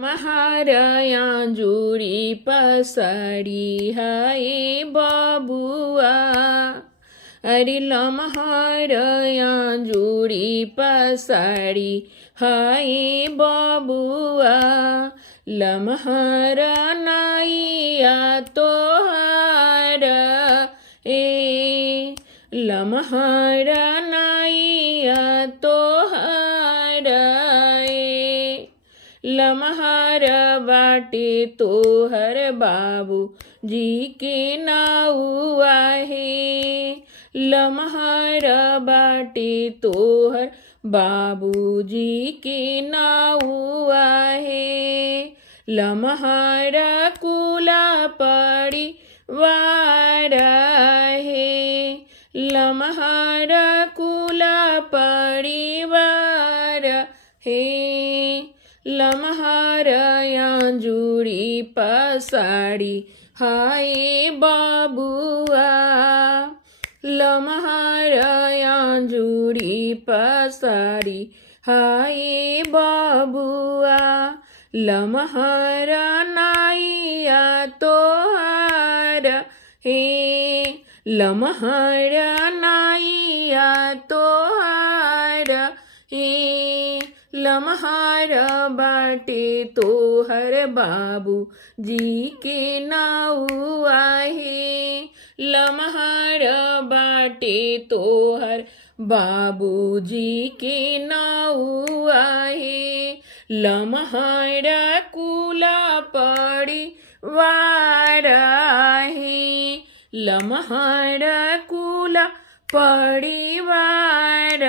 महाराया जुड़ी पसाड़ी हाय बबुआ अरे लमहरया जुड़ी पसाड़ी हाय बबुआ लमहर नाइया तोहार ए लमहर नाइया तोहार ए लमहर बाटे तोहर बाबू जी के नाउआ है लमहर बाटे तोहर बाबूजी के नाउआ है लमहर कुला पड़ी वार है लमहर कुला परिवार है लमहर जुड़ी पसाड़ी हाय बाबुआ लमहर जुड़ी पसाड़ी हाय बाबुआ लमहर नाइया तोहार हे लमहर नाइया तोहार हे लमहर बाटे तोहर बाबू जी के नाउआ है लमहर बाटे तोहर बाबू जी के नाउआ है लमहर कुला पड़ी वार है लमहर कुला पड़ी वार